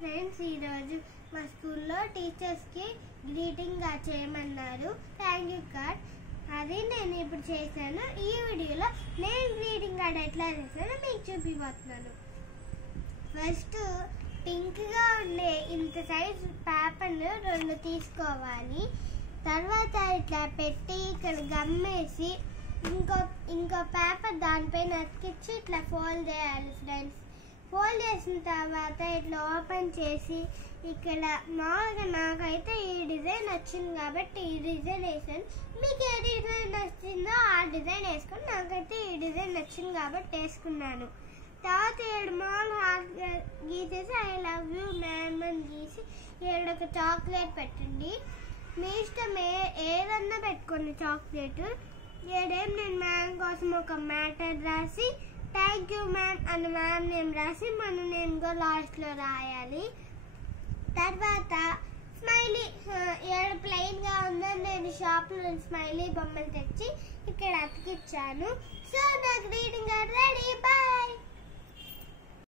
Friends, ఈరోజు మా స్కూల్లో టీచర్స్కి గ్రీటింగ్ కార్డ్ చేయమన్నారు. థ్యాంక్ యూ కార్డ్ అది నేను ఇప్పుడు చేశాను. ఈ వీడియోలో నేను గ్రీటింగ్ కార్డ్ ఎట్లా చేశానో మీకు చూపిపోతున్నాను. ఫస్ట్ పింక్గా ఉండే ఇంత సైజ్ పేపర్ను 2 తీసుకోవాలి. తర్వాత ఇట్లా పెట్టి ఇక్కడ గమ్మేసి ఇంకో పేపర్ దానిపైన అతికించి ఇట్లా ఫోల్డ్ చేయాలి ఫ్రెండ్స్. ఫోల్డ్ చేసిన తర్వాత ఇట్లా ఓపెన్ చేసి ఇక్కడ మామూలుగా నాకైతే ఈ డిజైన్ వచ్చింది కాబట్టి ఈ డిజైన్ వేసాను. మీకు ఏ డిజైన్ నచ్చిందో ఆ డిజైన్ వేసుకొని నాకైతే ఈ డిజైన్ నచ్చింది కాబట్టి వేసుకున్నాను. తర్వాత 7 మామూలు హార్ట్ గీసేసి ఐ లవ్ యూ మ్యామ్ అని గీసి ఒక చాక్లెట్ పెట్టండి. మీ ఇష్టం ఏదన్నా పెట్టుకోండి చాక్లెట్. నేను మ్యామ్ కోసం ఒక మ్యాటర్ రాసి థ్యాంక్ యూ మ్యామ్ అని మ్యామ్ నేమ్ రాసి మన నేమ్ కూడా లాస్ట్లో రాయాలి. తర్వాత స్మైలీ ప్లెయిన్గా ఉందని నేను షాప్లో స్మైలీ బొమ్మలు తెచ్చి ఇక్కడ అతికిచ్చాను. సో నా గ్రీటింగ్ కార్డ్ రెడీ. బాయ్.